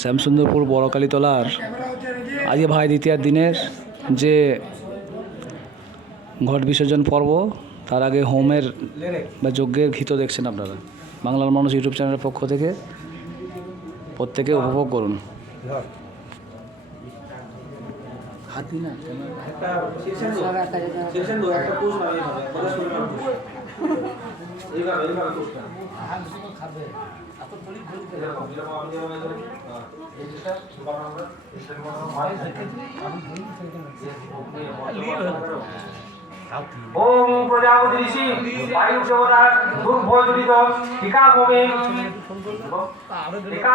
শ্যামসুন্দরপুর বড়কালীতলার আজকে ভাই দ্বিতীয়ার দিনের যে ঘট বিসর্জন পর্ব, তার আগে হোমের বা যজ্ঞের ঘিত দেখছেন আপনারা। বাংলার মানুষ ইউটিউব চ্যানেলের পক্ষ থেকে প্রত্যেকে উপভোগ করুন। হাতি না ওম প্রজাপতি ঋষি বায়ু দেবতার টিকা হোমে টিকা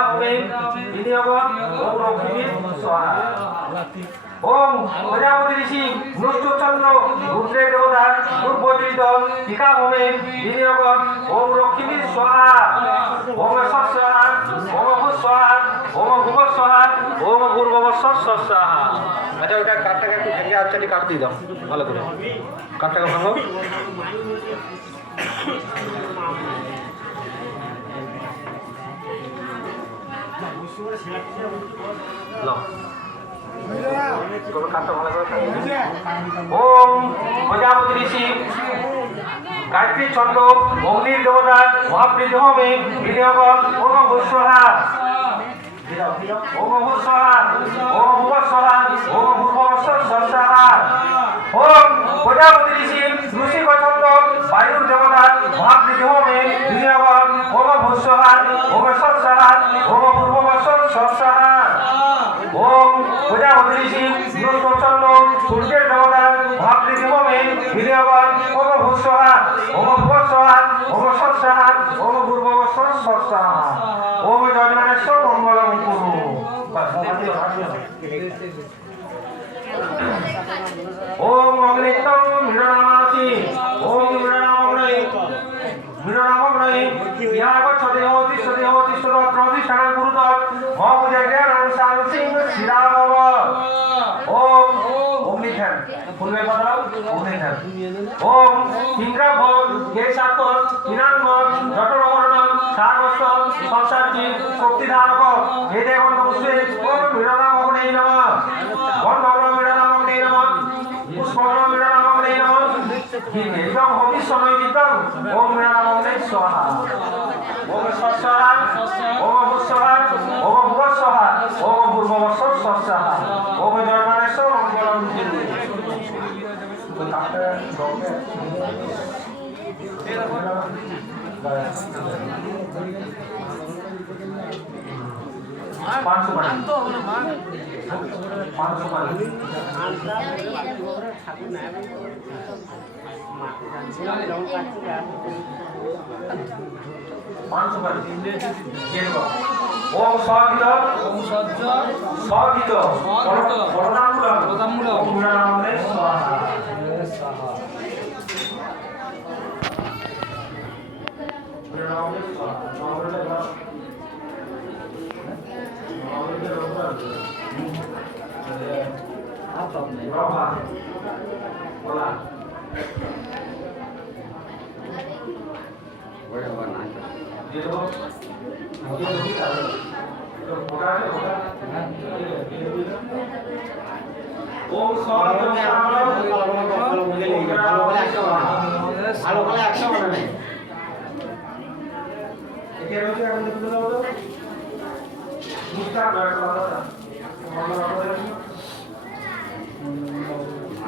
বিনিয়োগ ওম ওম প্রজাপতি ঋষি নষ্টচন্দ্র রুদ্রের দেবতার দুর্ভোজরিত টিকা হোমে বিনিয়োগ ওম লক্ষ্মী স্বাহা ওম স্বাহা ওম ভূ স্বাহা ওম ভুব স্বাহা ওম ভূর্ভব স্বাহা আচ্ছা ওটা কাঠটাকে একটু ভেঙে আচ্ছা কাট দিয়ে দাও ভালো করে কাঠটাকে ভাঙো নাও। ওম প্রজাপতি ঋষি, গায়ত্রী চন্দ্র অগ্নির দেবতা মহাপ্রীত হোমে বিনিয়োগ ওম ভূস্বহা ওম ভূস্বহা ওম ভূবস্বহা ওম ওম প্রজাপতি ঋষি ঋষি দেবতা বিনিয়োগন ওম ভূস্বহা ওম ভূস্বহা ওম সৎসাহা ওম পূর্ববস্বর সৎসাহা ওম যজমানেশ্বর মঙ্গলম কুরু। ওম অগ্নিতম মৃণামাসি ওম মৃণামগ্নয়ে মৃণামগ্নয়ে ইহা গচ্ছতে অতিষ্ঠতে অতিষ্ঠতত্র অধিষ্ঠানাং কুরুতৎ মহাপূজা জ্ঞানাং শান্তিং শ্রীরামব ওম ওম লিখেন পূর্বে কথা লিখেন ওম ইন্দ্রাভব কেশাতন ইনাঙ্গন জটরবর্ণন সারবস্ত সংসারটি শক্তিধারক, হে দেবন পুষ্পে ওম মৃণামগ্নয়ে নমঃ। বন্ধগ্ন মৃণামগ্নয়ে নমঃ। পুষ্পগ্ন মৃণামগ্নয়ে নমঃ। হিমেদং হবিষ্যনৈদিতং ওম মৃণামগ্নয়ে স্বাহা। ওম স্বস্বাহা ওম ভূস্বাহা ওম ভুবস্বাহা ওম পূর্ববস্বর স্বস্বাহা ওম জয়মানেশ্বর মঙ্গলম। পানি পাঁচশো দেবো ওম স্বাগত ওম সজ্জ স্বাগত স্বাগত। করুণামূলক করুণামূলক। ওম নামে স্বাহা নামে স্বাহা নামে রবা বলা দিয়ে দেবো দিয়ে দেবো কি আছে ওটা আছে ওটা ওম স্বাগত ভালো করে একশো মানে নেই এটা মুস্তাক কথা আমরা আমরা দিয়ে দেবো ওম স্বাগত মিষ্টান্ন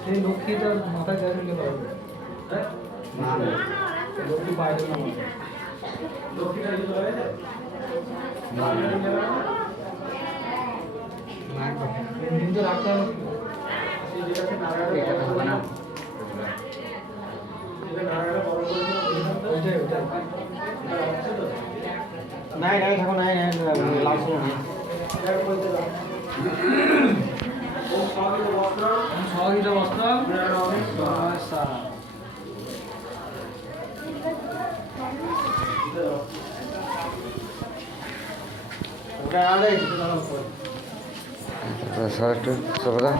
সেই লক্ষ্মীটার মাথায় যাবে কেন না না লক্ষ্মী বাইরে না লক্ষ্মীটা দিতে হয়েছে না না কিন্তু রাখতে হবে নাই নাই ঠাকুর নাই নাই লাভ সহগিত বস্ত্র স্যার একটু সবদা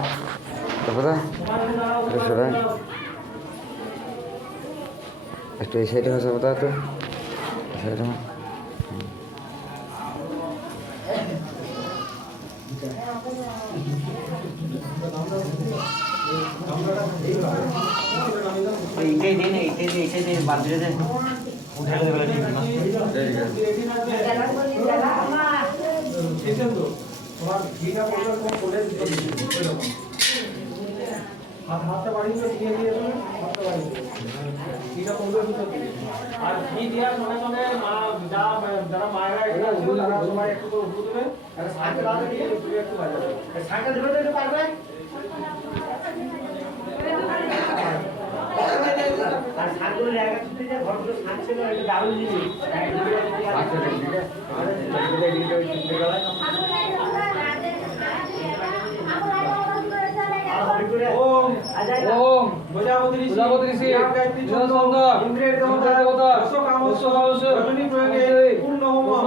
একটু সরাই একটু এই হয় তো সাইডে এইটাই দিন এইটাই দিন এইটাই দিন আর ঘি দেওয়ার সঙ্গে সঙ্গে মা যারা মায়েরা এটা তারা সবাই একটু দেবে ওম ওম প্রজাপতি চন্দ্র, ইন্দ্রের দেবতা দশ কামস্য, রজনী প্রয়োগে